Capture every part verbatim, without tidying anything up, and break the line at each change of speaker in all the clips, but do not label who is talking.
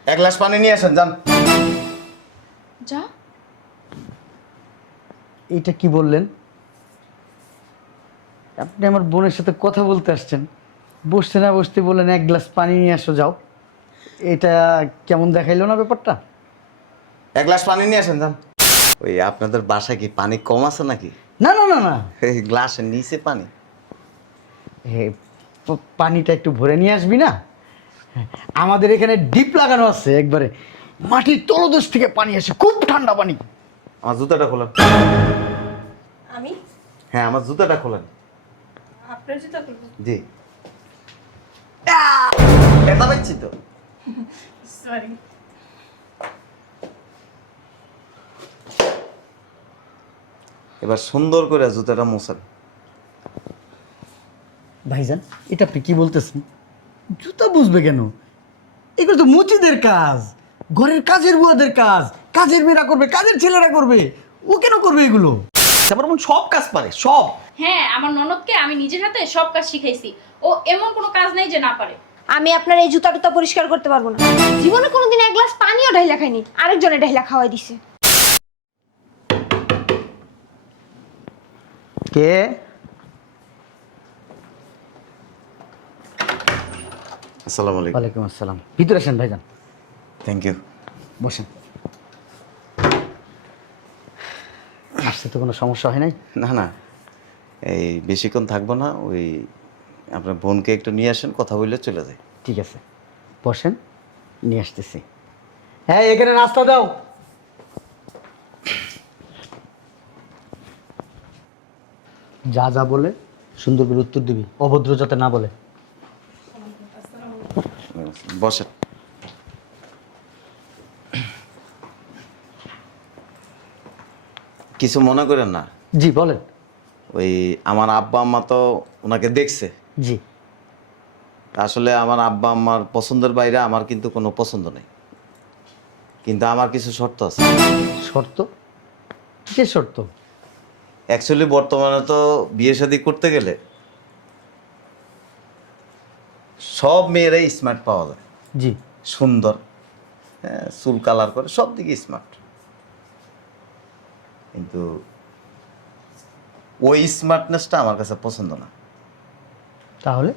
এক গ্লাস পানি নিয়ে আসেন যান।
যা।
এটা কি বললেন? আপনি আমার বোনের সাথে কথা বলতে আসছেন, বসতে না বসতে বললেন এক গ্লাস পানি নিয়ে আসো যাও। এটা কেমন দেখাইলো না ব্যাপারটা?
এক গ্লাস পানি নিয়ে আসেন যান। ওই আপনাদের বাসায় কি পানি কম আছে নাকি?
না না না না,
এই গ্লাসের নিচে পানি।
এ, প- পানিটা একটু ভরে নিয়ে আসবি না? হ্যাঁ, আমাদের এখানে ডিপ লাগানো আছে, একবারে মাটির তলদেশ থেকে পানি আসে, খুব ঠান্ডা পানি।
আমার জুতাটা খোলেন।
আমি
হ্যাঁ, আমার জুতাটা খোলেন।
আপনার জুতা খুলবো?
জি। ব্যথা পাচ্ছি তো।
সরি।
এবার সুন্দর করে জুতাটা মোছেন।
ভাইজান, এটা আপনি কি বলতেছেন? জুতা বুঝবে কেন? এগুলো তো মুচিদের কাজ, ঘরের কাজের বুয়াদের কাজ। কাজের মেয়েরা করবে, কাজের ছেলেরা করবে, ও কেন করবে এগুলো?
তারপর সব কাজ পারে, সব।
হ্যাঁ, আমার ননদকে আমি নিজের হাতে সব কাজ শিখাইছি। ও এমন কোনো কাজ নেই যে না পারে।
আমি আপনার এই জুতা টুতা পরিষ্কার করতে পারবো না। জীবনে কোনোদিন এক গ্লাস পানিও ঢাইলা খাইনি, আরেকজনে ঢাইলা খাওয়াই দিছে।
কে?
আসসালামু আলাইকুম।
ওয়ালাইকুম আসসালাম। ভিতরে আসেন ভাইজান,
থ্যাংক ইউ।
বসেন। আসতে তো কোনো সমস্যা হয় নাই?
না না, এই বেশিক্ষণ থাকবো না। ওই আপনার বোনকে একটু নিয়ে আসেন, কথা বললে চলে যায়।
ঠিক আছে, বসেন, নিয়ে আসতেছি। হ্যাঁ, এখানে নাস্তা দাও। যা যা বলে সুন্দর করে উত্তর দিবি, অভদ্র যাতে না বলে।
বসেন। কিছু মনে করেন না।
জি বলেন।
ওই আমার আব্বা আম্মা তো ওনাকে দেখছে।
জি।
আসলে আমার আব্বা আম্মার পছন্দের বাইরে আমার কিন্তু কোনো পছন্দ নেই, কিন্তু আমার কিছু শর্ত আছে।
শর্ত? কিসের শর্ত?
অ্যাকচুয়ালি বর্তমানে তো বিয়ে শাদী করতে গেলে সব মেয়েরাই স্মার্ট পাওয়া যায়,
জি।
সুন্দর, হ্যাঁ, চুল কালার করে সব দিকে স্মার্ট। কিন্তু ওই স্মার্টনেসটা আমার কাছে পছন্দ না।
তাহলে?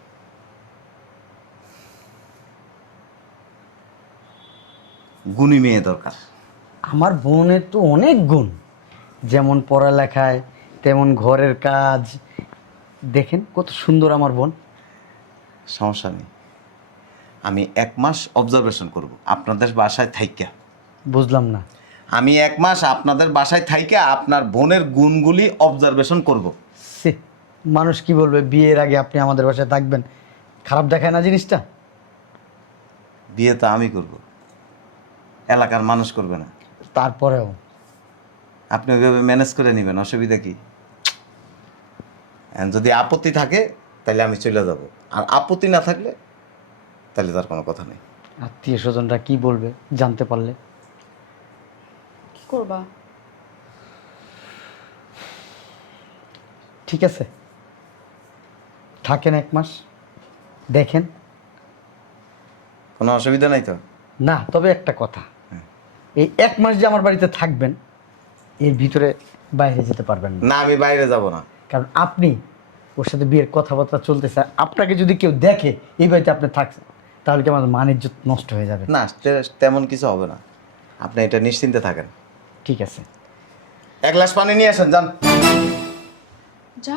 গুণী মেয়ে দরকার।
আমার বোনের তো অনেক গুণ, যেমন পড়ালেখায় তেমন ঘরের কাজ। দেখেন কত সুন্দর আমার বোন।
সমস্যা নেই, আমি এক মাস অবজারভেশন করব আপনাদের বাসায় থাইকা।
বুঝলাম না।
আমি এক মাস আপনাদের বাসায় থাইকা আপনার বোনের গুণগুলি অবজারভেশন করব।
সে, মানুষ কি বলবে বিয়ের আগে আপনি আমাদের বাসায় থাকবেন? খারাপ দেখায় না জিনিসটা?
বিয়ে তো আমি করব, এলাকার মানুষ করবে না।
তারপরেও
আপনি ওইভাবে ম্যানেজ করে নেবেন, অসুবিধা কি? And যদি আপত্তি থাকে তাহলে আমি চলে যাব, আর আপত্তি না থাকলে তাহলে তার কোনো কথা নেই।
আত্মীয় স্বজনরা কি বলবে জানতে পারলে?
কি করবা?
ঠিক আছে, থাকেন এক মাস, দেখেন।
কোনো অসুবিধা নাই তো?
না, তবে একটা কথা, এই এক মাস যে আমার বাড়িতে থাকবেন এর ভিতরে বাইরে যেতে পারবেন না।
না, আমি বাইরে যাব না।
কারণ আপনি ওর সাথে বিয়ের কথাবার্তা চলতেছে, আপনাকে যদি কেউ দেখে এই বাড়িতে আপনি থাকছেন তাহলে কি আমাদের মান ইজ্জত নষ্ট হয়ে যাবে?
না, তে- তেমন কিছু হবে না, আপনি এটা নিশ্চিন্তে থাকেন।
ঠিক আছে।
এক গ্লাস পানি নিয়ে আসেন যান।
যা।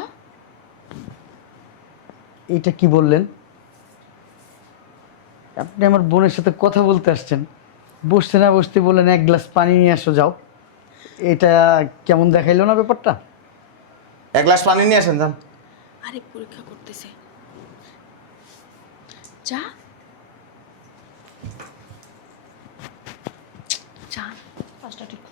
এইটা কি বললেন? আপনি আমার বোনের সাথে কথা বলতে আসছেন, বসতে না বসতে বললেন এক গ্লাস পানি নিয়ে আসো যাও। এটা কেমন দেখাইলো না ব্যাপারটা?
এক গ্লাস পানি নিয়ে আসেন যান।
আরে পরীক্ষা করতেছে। যা। যা। পাঁচটা ঠিক।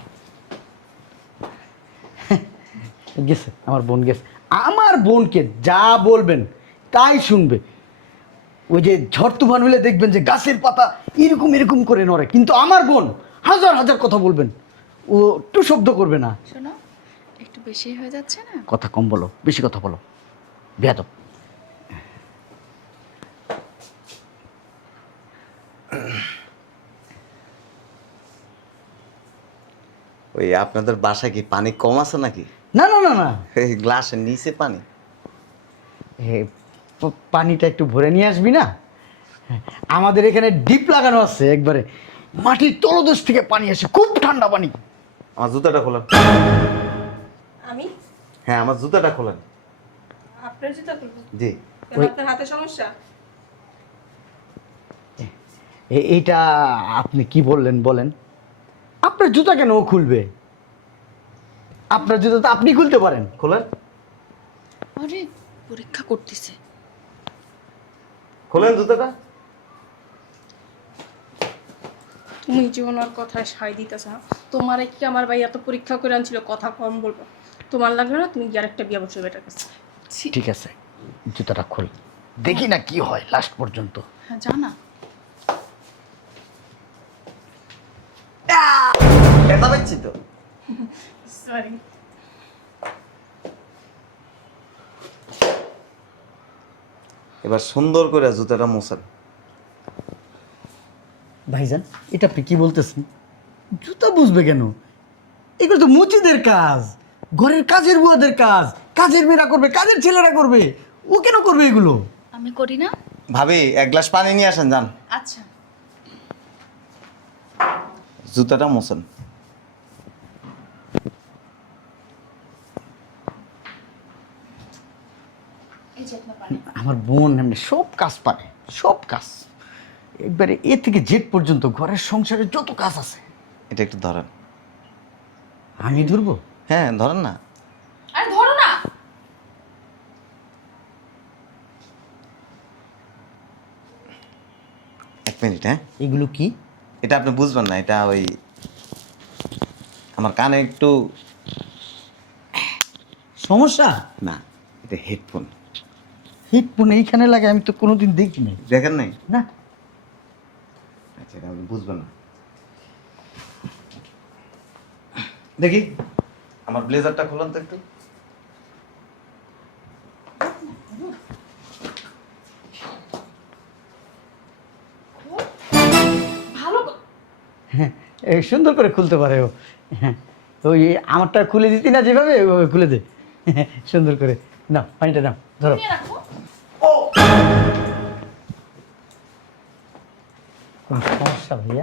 গেছে আমার বোন, গেছে। আমার বোনকে যা বলবেন তাই শুনবে। ওই যে ঝড় তুফান হলে দেখবেন যে গাছের পাতা এরকম এরকম করে নড়ে, কিন্তু আমার বোন হাজার হাজার কথা বলবেন, ও একটু শব্দ করবে না।
শোনো, একটু বেশি হয়ে যাচ্ছে না?
কথা কম বলো, বেশি কথা বলো, বেয়াদব।
ওই আপনাদের বাসায় কি পানি কম আছে নাকি?
না না না না
এই গ্লাসের নিচে পানি।
এ, প- পানিটা একটু ভরে নিয়ে আসবি না? হ্যাঁ, আমাদের এখানে ডিপ লাগানো আছে, একবারে মাটির তলদেশ থেকে পানি আসে, খুব ঠান্ডা পানি।
আমার জুতাটা খোলেন।
আমি
হ্যাঁ, আমার জুতাটা খোলেন।
আপনার জুতা খুলবো
জি।
কেন আপনার হাতে সমস্যা?
এ- এইটা আপনি কি বললেন বলেন? আপনার জুতা কেন ও খুলবে? আপনার জুতা তো আপনি খুলতে পারেন।
খোলেন
আরে পরীক্ষা করতেছে।
খোলেন জুতাটা।
তুমি জীবন আর কথায় সায় দিতেছ না। তোমার কি আমার ভাই এত পরীক্ষা করে আনছিল, কথা কম বলবো। তোমার লাগলো না, তুমি গিয়ে আরেকটা বিয়ে বসে বেটার কাছে।
ঠিক আছে, জুতাটা খোল, দেখি না কি হয় লাস্ট পর্যন্ত।
হ্যাঁ জানা।
ব্যথা পাচ্ছি তো।
সরি।
এবার সুন্দর করে জুতাটা মোছেন।
ভাইজান, এটা আপনি কি বলতেছেন? জুতা বুঝবে কেন? এগুলো তো মুচিদের কাজ, ঘরের কাজের বুয়াদের কাজ। কাজের মেয়েরা করবে, কাজের ছেলেরা করবে, ও কেন করবে এগুলো?
আমি করি না।
ভাবি এক গ্লাস পানি নিয়ে আসেন যান।
আচ্ছা
জুতাটা মোছেন।
এই যে আপনার পানি।
আমার বোন এমনি সব কাজ পারে, সব কাজ, একবারে এ থেকে জেড পর্যন্ত ঘরের সংসারে যত কাজ আছে।
এটা একটু ধরেন।
আমি ধরবো?
হ্যাঁ ধরেন না।
আরে ধরো না।
এক মিনিট। হ্যাঁ,
এগুলো কি?
এটা আপনি বুঝবেন না। এটা ওই আমার কানে একটু
সমস্যা?
না, এটা হেডফোন।
হেডফোন এইখানে লাগে? আমি তো কোনোদিন দেখি নাই।
দেখেন নাই?
না।
আচ্ছা, এটা আপনি বুঝবেন না। দেখি আমার ব্লেজারটা খুলুন তো একটু।
ভালো করে-
হ্যাঁ, এই সুন্দর করে খুলতে পারে ও। হ্যাঁ, ওই আমারটা খুলে দিতি না যেভাবে, ওইভাবে খুলে দে সুন্দর করে। নাও পানিটা নাও, ধরো।
নিয়ে রাখো।
কোনো সমস্যা ভাইয়া?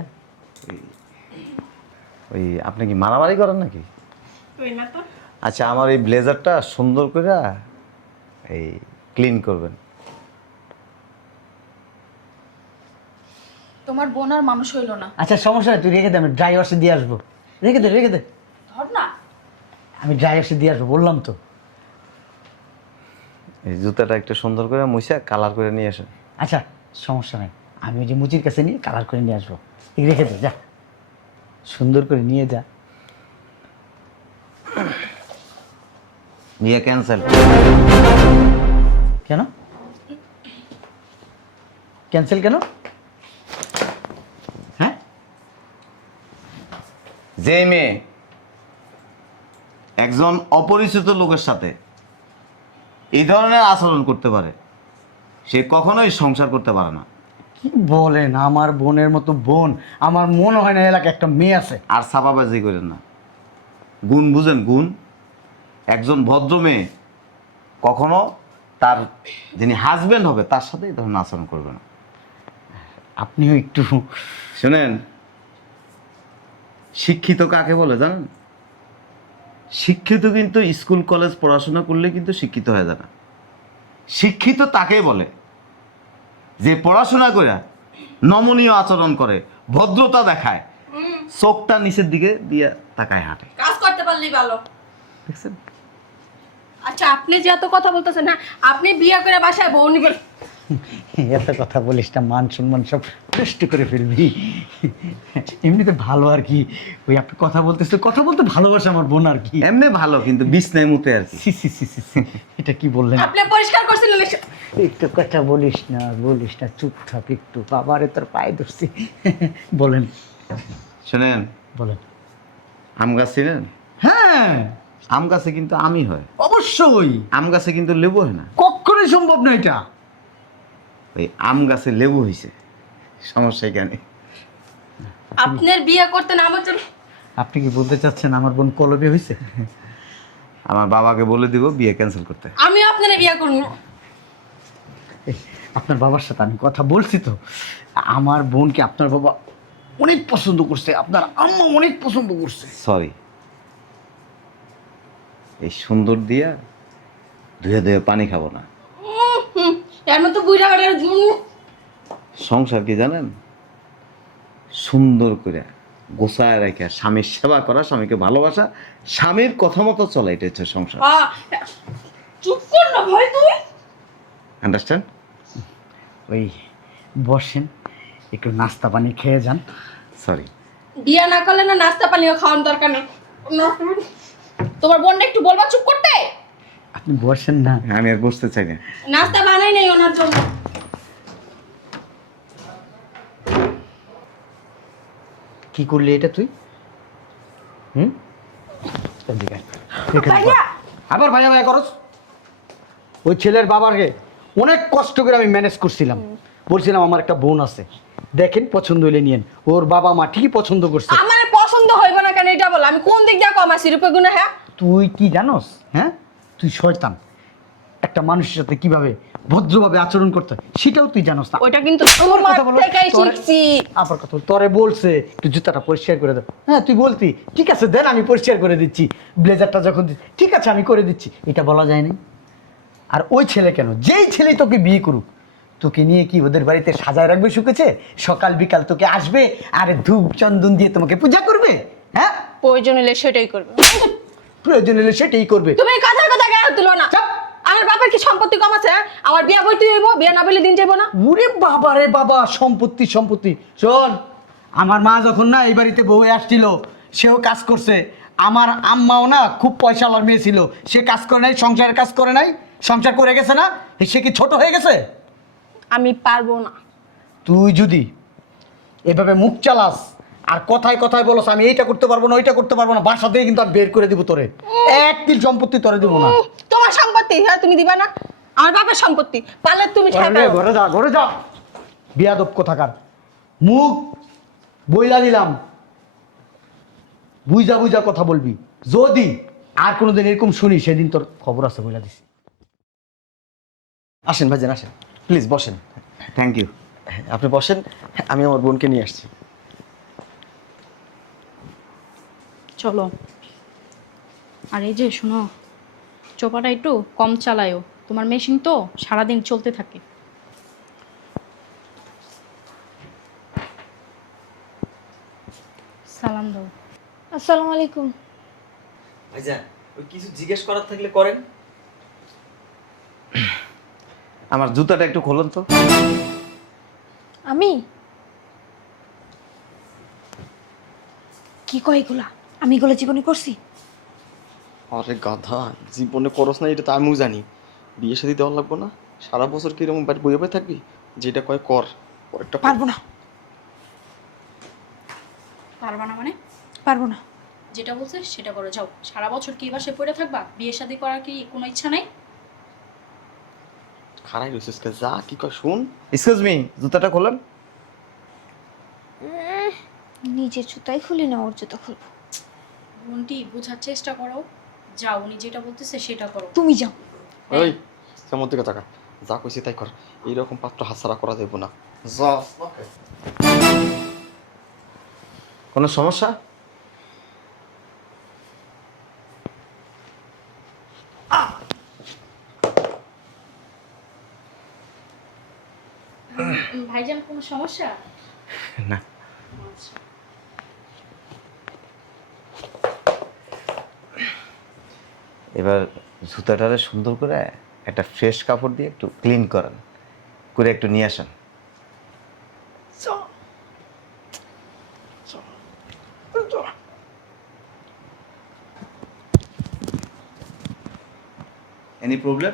ওই আপনি কি মারামারি করেন নাকি?
তুই না তো।
আচ্ছা, আমার এই ব্লেজারটা সুন্দর করে এই ক্লিন করবেন।
তোমার বোন আর মানুষ হইলো না।
আচ্ছা সমস্যা নেই, তুই রেখে দে, আমি ড্রাই ওয়াশে দিয়ে আসবো। রেখে দে রেখে দে,
ধর না।
আমি ড্রাই ওয়াশে দিয়ে আসবো, বললাম তো।
এই জুতাটা একটু সুন্দর করে মুছে কালার করে নিয়ে আসেন।
আচ্ছা সমস্যা নেই, আমি ওই যে মুচির কাছে নিয়ে কালার করে নিয়ে আসবো। এই রেখে দে, যা সুন্দর করে নিয়ে যা।
নিয়ে ক্যান্সেল।
কেন ক্যান্সেল কেন? হ্যাঁ,
যে মেয়ে একজন অপরিচিত লোকের সাথে এই ধরনের আচরণ করতে পারে, সে কখনোই সংসার করতে পারে না।
কি বলেন? আমার বোনের মতো বোন আমার মনে হয় না এলাকায় একটা মেয়ে আছে।
আর ছাপাবাজি করেন না। গুণ বুঝেন? গুণ। একজন ভদ্র মেয়ে কখনো তার যিনি হাজবেন্ড হবে তার সাথে এই ধরনের আচরণ করবে না।
আপনিও একটু
শোনেন, শিক্ষিত কাকে বলে জানেন? শিক্ষিত কিন্তু স্কুল কলেজ পড়াশোনা করলে কিন্তু শিক্ষিত হয়ে যায় না। শিক্ষিত তাকেই বলে যে পড়াশোনা করে নমনীয় আচরণ করে, ভদ্রতা দেখায়, চোখটা নিচের দিকে দিয়ে তাকায় হাঁটে।
কাজ করতে পারলেই ভালো।
দেখছেন?
আচ্ছা, আপনি যে এত কথা বলতেছেন না, আপনি বিয়ে করে বাসায় বউ নিবেন।
এত কথা বলিস না, মান সম্মান সব নষ্ট করে ফেলবি। এমনিতে ভালো আর কি, ওই আপনি কথা বলতেছে, কথা বলতে ভালোবাসে আমার বোন আর কি।
এমনি ভালো, কিন্তু বিছনায় মুতে আর কি।
সি, সি, সি, সি, সি। এটা কি বললেন?
আপনি পরিষ্কার করছিলেন এসে।
একটু কথা বলিস না, বলিস না, চুপ থাক একটু। বাবারে তোর পায়ে ধরছি। বলেন
শোনেন,
বলেন।
আম গাছ ছিলেন?
হ্যাঁ
আম গাছে কিন্তু আমই হয়,
অবশ্যই,
আম গাছে কিন্তু লেবু হয় না।
কখনোই সম্ভব না এটা।
ওই আম গাছে লেবু হয়েছে, সমস্যা কেন?
আপনার বিয়ে করতে না আমার জন্য
আপনি কি বলতে চাচ্ছেন আমার বোন কলবে হয়েছে?
আমার বাবাকে বলে দিব বিয়ে ক্যান্সেল করতে।
আমি আপনারা বিয়ে করবো।
এই, আপনার বাবার সাথে আমি কথা বলছি তো, আমার বোনকে আপনার বাবা অনেক পছন্দ করছে, আপনার আম্মা অনেক পছন্দ করছে।
সরি, এই সুন্দর দিয়া ধুয়ে ধুয়ে পানি খাবো না।
হুম, এর মতো বুড়া কাটার
সংসার কি জানেন, সুন্দর করে গোছায় রেখে স্বামীর সেবা করা, স্বামীকে ভালোবাসা, স্বামীর কথা মতো চলা, এটা হচ্ছে সংসার।
চুপ কর না ভাই তুই।
আন্ডারস্ট্যান্ড?
ওই বসেন, একটু নাস্তা পানি খেয়ে যান।
সরি,
বিয়ে না করলে না নাস্তা পানিও খাওয়ার দরকার নেই।
তোমার বোনটা একটু বলবা চুপ করতে।
আপনি বসেন না।
আমি আর বসতে চাই না।
নাস্তা বানাই নাই ওনার জন্য।
কি করলি এটা তুই? হুম, এদিকে আয়। এখানে বস।
ভাইয়া!
আবার ভাইয়া ভাইয়া করস? ওই ছেলের বাবাকে অনেক কষ্ট করে আমি ম্যানেজ করছিলাম, বলছিলাম আমার একটা বোন আছে, দেখেন পছন্দ হইলে নিয়েন। ওর বাবা মা ঠিকই পছন্দ করছে।
আমার পছন্দ হইব না কেন এটা বল, আমি কোন দিক দিয়ে কম আছি রূপে গুণে? হ্যাঁ,
তুই কি জানোস? হ্যাঁ, তুই শয়তান। একটা মানুষের সাথে কিভাবে ভদ্রভাবে আচরণ করতে হয় সেটাও তুই জানোস না।
ওইটা কিন্তু
আমার
তোমার
কথা বলো,
থেকেই
তোরে-
শিখছি।
আবার কথা বল, তোরে বলছে একটু জুতাটা পরিষ্কার করে দে। হ্যাঁ, তুই বলতি ঠিক আছে দেন আমি পরিষ্কার করে দিচ্ছি, ব্লেজারটা যখন দিচ্ছি ঠিক আছে আমি করে দিচ্ছি, এটা বলা যায় না। আর ওই ছেলে কেন, যেই ছেলে তোকে বিয়ে করুক, তোকে নিয়ে কি ওদের বাড়িতে সাজায় রাখবে শুকেছে? সকাল বিকাল তোকে আসবে আর ধূপ চন্দন দিয়ে তোমাকে পূজা করবে। হ্যাঁ,
প্রয়োজন হলে সেটাই করবে।
প্রয়োজন হলে সেটাই করবে।
তুমি কথা কথা গায়ে তুলো না।
চাপ।
আমার বাবার কি সম্পত্তি কম আছে? হ্যাঁ? আমার বিয়া বইতে হইব, বিয়া না বলে দিন যাইব না।
ওরে বাবা রে বাবা, সম্পত্তি সম্পত্তি। শোন, আমার মা যখন না এই বাড়িতে বউ হয়ে আসছিল, সেও কাজ করছে। আমার আম্মাও না খুব পয়সাওয়ালার মেয়ে ছিল, সে কাজ করে নাই, সংসারের কাজ করে নাই, সংসার করে গেছে না, সে কি ছোট হয়ে গেছে?
আমি পারবো না।
তুই যদি এভাবে মুখ চালাস আর কথায় কথায় বলস আমি এইটা করতে পারবো না ওইটা করতে পারবো না, বাসা থেকে কিন্তু আমি বের করে দিব তোরে, এক তিল সম্পত্তি তোরে দিব না।
উম, তোমার সম্পত্তি, হ্যাঁ তুমি দিবা না? আমার বাবার সম্পত্তি পারলে তুমি
ঘরে
ঠেকাও।
ঘরে যা, ঘরে যা, বিয়াদব কোথাকার। মুখ বইলা দিলাম, বুঝা বুঝা কথা বলবি, যদি আর কোনোদিন এরকম শুনি সেদিন তোর খবর আছে, বইলা দিছি।
আসেন ভাইজান, আসেন প্লিজ বসেন।
Thank you.
আপনি বসেন, আমি আমার বোনকে নিয়ে আসছি।
চলো। আর এই যে শোনো, চোপাটা একটু কম চালায়ও, তোমার মেশিন তো সারাদিন চলতে থাকে। সালাম দাও।
আসসালামু আলাইকুম।
ভাইজান, ওই কিছু জিজ্ঞেস করার থাকলে করেন।
আমার জুতাটা একটু খোলন তো।
আমি কি কয় এগুলা? আমি এগুলো জীবনে করছি?
আরে গাধা, জীবনে করস না এটা তো আমিও জানি। বিয়ে শাদী দেওয়া লাগবো না, সারা বছর কি এরকম বাড়ি বইয়ে বয়ে থাকবি? যেটা কয় কর, পরেরটা কর।
পারবো না,
পারবা না মানে?
পারবো না।
যেটা বলছে সেটা করে যাও। সারা বছর কি বাসে পড়ে থাকবা? বিয়ে শাদী করার কি কোনো ইচ্ছা নাই?
খারাই রয়েছিস কে, যা কি কয় শুন।
এক্সকিউজ মি, জুতাটা খোলেন।
উম, নিজের জুতাই খুলি না, ওর জুতা খুলবো।
বোনটি বোঝার চেষ্টা করো। যাও, উনি যেটা বলতেছে সেটা করো।
তুমি যাও।
ওই কেমন দিকে টাকা, যা কইছি তাই কর। এইরকম পাত্র হাতছাড়া করা যাইব না, যা।
কোনো সমস্যা?
উম, ভাইজান কোনো সমস্যা?
না। এবার জুতাটারে সুন্দর করে একটা ফ্রেশ কাপড় দিয়ে একটু ক্লিন করেন, করে একটু নিয়ে আসেন। Any problem?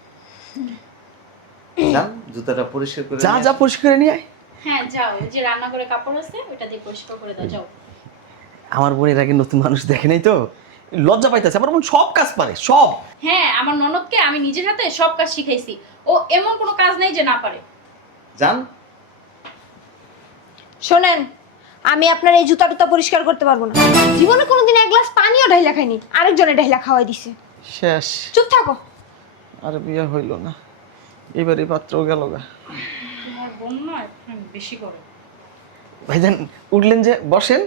যান, জুতাটা পরিষ্কার করে
যা
নিয়ে
যা
আসেন।
পরিষ্কার করে নিয়ে আয়।
হ্যাঁ যাও, ওই যে রান্না করে কাপড় আছে ওটা দিয়ে পরিষ্কার করে দাও, যাও।
আমার বোন এর আগে নতুন মানুষ দেখে নাই তো, লজ্জা পাইতেছে। আমার বোন সব কাজ পারে, সব।
হ্যাঁ, আমার ননদকে আমি নিজের হাতে সব কাজ শিখাইছি, ও এমন কোনো কাজ নাই যে না পারে।
যান।
শোনেন, আমি আপনার এই জুতা টুতা পরিষ্কার করতে পারবো না। জীবনে কোনোদিন এক গ্লাস পানিও ঢাইলা খাইনি, আরেকজনে ঢাইলা খাওয়াই দিছে।
শেষ।
চুপ থাকো।
আর বিয়ে হইল না, এবারে পাত্র গেল গা।
তোমার বোন নয় বেশি করে।
ভাইজান উঠলেন যে, বসেন।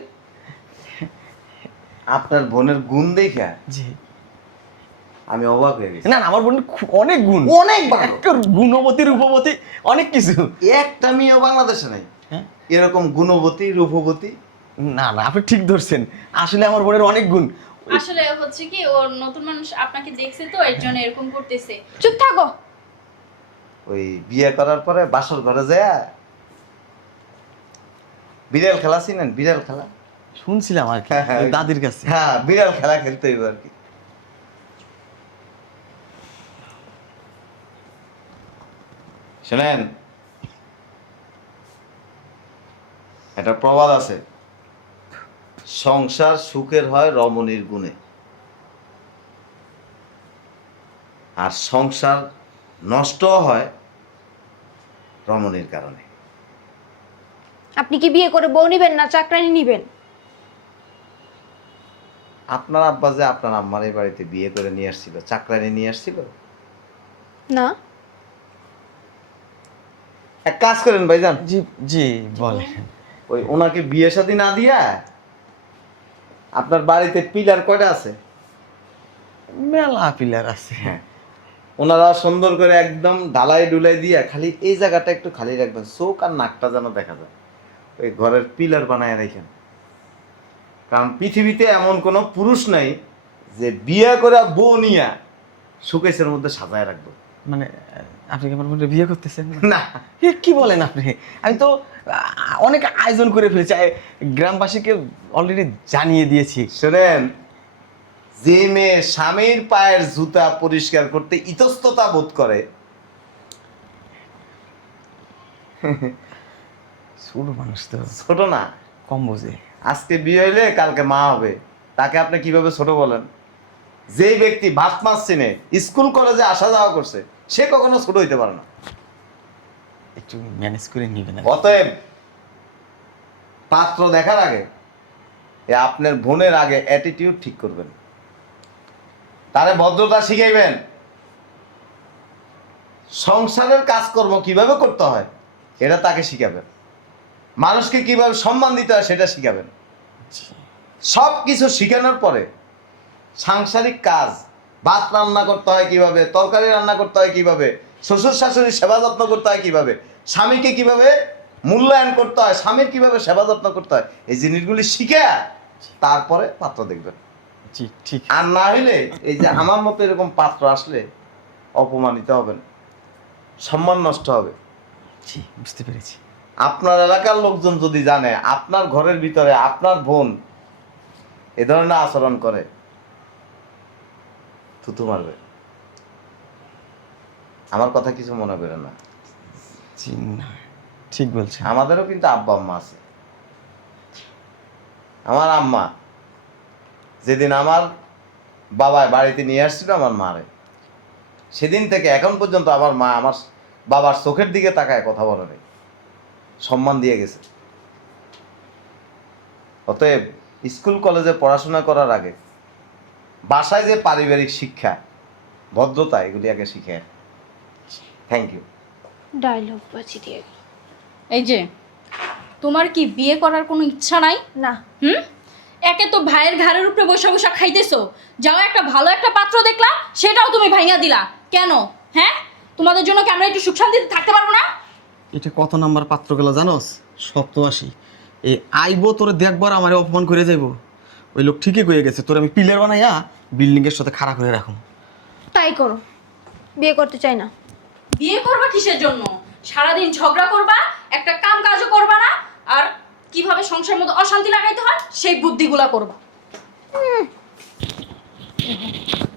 আপনার বোনের গুণ দেখা
জি।
আমি অবাক হয়ে গেছি।
না না, আমার বোনের খু- অনেক গুণ,
অনেক ভালো।
একটা গুণবতী রূপবতী অনেক কিছু।
একটা মেয়েও বাংলাদেশে নাই
হ্যাঁ?
এরকম গুণবতী রূপবতী।
না না, আপনি ঠিক ধরছেন, আসলে আমার বোনের অনেক গুণ।
আসলে হচ্ছে কি ওর নতুন মানুষ আপনাকে দেখছে তো এর জন্য এরকম করতেছে।
চুপ থাকো।
ওই বিয়ে করার পরে বাসর ঘরে যায় বিড়াল খেলা ছিলেন, বিড়াল খেলা।
শুনছিলাম আর কি
হ্যাঁ, হ্যাঁ।
দাদির কাছে।
হ্যাঁ, বিড়াল খেলা খেলতে হইব আর কি। শোনেন, একটা প্রবাদ আছে, সংসার সুখের হয় রমণীর গুণে, আর সংসার নষ্ট হয় রমণীর কারণে।
আপনি কি বিয়ে করে বউ নিবেন না চাকরানি নিবেন?
আপনার আব্বা যে আপনার আম্মার এই বাড়িতে বিয়ে করে নিয়ে আসছিল, চাকরানি নিয়ে আসছিল?
না।
এক কাজ করেন ভাইজান,
জি জি বলেন।
ওই ওনাকে বিয়ে শাদী না দিয়া আপনার বাড়িতে পিলার কয়টা আছে?
মেলা পিলার আছে।
হ্যাঁ, ওনারা সুন্দর করে একদম ঢালাই ডুলাই দিয়া খালি এই জায়গাটা একটু খালি রাখবেন, চোখ আর নাকটা যেন দেখা যায়। ওই ঘরের পিলার বানায় রাখেন, কারণ পৃথিবীতে এমন কোনো পুরুষ নাই যে বিয়ে করে বউ নিয়া সুকেশের মধ্যে সাজায় রাখবো।
মানে আপনি কি আমার বোনের বিয়ে করতেছেন?
না,
এ, কি বলেন আপনি? আমি তো আহ, অনেক আয়োজন করে ফেলেছি, আই- গ্রামবাসীকে অলরেডি জানিয়ে দিয়েছি।
শোনেন, যে মেয়ে স্বামীর পায়ের জুতা পরিষ্কার করতে ইতস্ততা বোধ করে,
ছোট মানুষ তো,
ছোট না,
কম বোঝে।
আজকে বিয়ে হইলে কালকে মা হবে, তাকে আপনি কিভাবে ছোট বলেন? যেই ব্যক্তি ভাত মাছ চিনে স্কুল কলেজে আসা যাওয়া করছে, সে কখনো ছোট হইতে পারে না।
একটু ম্যানেজ করে নিবেন।
অতএব পাত্র দেখার আগে এ আপনার বোনের আগে অ্যাটিটিউড ঠিক করবেন, তারে ভদ্রতা শিখাইবেন, সংসারের কাজকর্ম কিভাবে করতে হয় এটা তাকে শিখাবেন, মানুষকে কিভাবে সম্মান দিতে হয় সেটা শিখাবেন। সব কিছু শিখানোর পরে সাংসারিক কাজ, ভাত রান্না করতে হয় কিভাবে, তরকারি রান্না করতে হয় কিভাবে, শ্বশুর শাশুড়ির সেবা যত্ন করতে হয় কিভাবে, স্বামীকে কিভাবে মূল্যায়ন করতে হয়, স্বামীর কিভাবে সেবা যত্ন করতে হয়, এই জিনিসগুলি শিখে তারপরে পাত্র দেখবেন।
জি ঠিক।
আর না হইলে এই যে আমার মতো এরকম পাত্র আসলে অপমানিত হবেন, সম্মান নষ্ট হবে।
জি বুঝতে পেরেছি।
আপনার এলাকার লোকজন যদি জানে আপনার ঘরের ভিতরে আপনার বোন এ ধরনের আচরণ করে, থুতু মারবে। আমার কথা কিছু মনে করেন না।
জি না, ঠিক বলছেন।
আমাদেরও কিন্তু আব্বা আম্মা আছে। আমার আম্মা যেদিন আমার বাবা বাড়িতে নিয়ে আসছিল আমার মারে, সেদিন থেকে এখন পর্যন্ত আমার মা আমার বাবার চোখের দিকে তাকায় কথা বলে নাই, সম্মান দিয়ে গেছে। অতএব স্কুল কলেজে পড়াশোনা করার আগে বাসায় যে পারিবারিক শিক্ষা, ভদ্রতা, এগুলি আগে শিখে। Thank you.
ডায়লগ বাজি দিয়ে।
এই যে তোমার কি বিয়ে করার কোনো ইচ্ছা নাই?
না।
হুম, একে তো ভাইয়ের ঘাড়ের উপরে বসে বসে খাইতেছো, যাও একটা ভালো একটা পাত্র দেখলাম সেটাও তুমি ভাঙিয়া দিলা কেন? হ্যাঁ, তোমাদের জন্য কি আমরা একটু সুখ শান্তিতে থাকতে পারবো না?
এটা কত নাম্বার পাত্র গেল জানোস? সপ্তআশি। এই আইবো তোরে দেখবার আমারে অপমান করে যাইবো। ওই লোক ঠিকই কয়ে গেছে, তোর আমি পিলার বানাইয়া বিল্ডিং এর সাথে খাড়া করে রাখুন।
তাই করো, বিয়ে করতে চাই না।
বিয়ে করবা কিসের জন্য? সারাদিন ঝগড়া করবা, একটা কাম কাজও করবা না, আর কিভাবে সংসারের মধ্যে অশান্তি লাগাইতে হয় সেই বুদ্ধিগুলা করবা।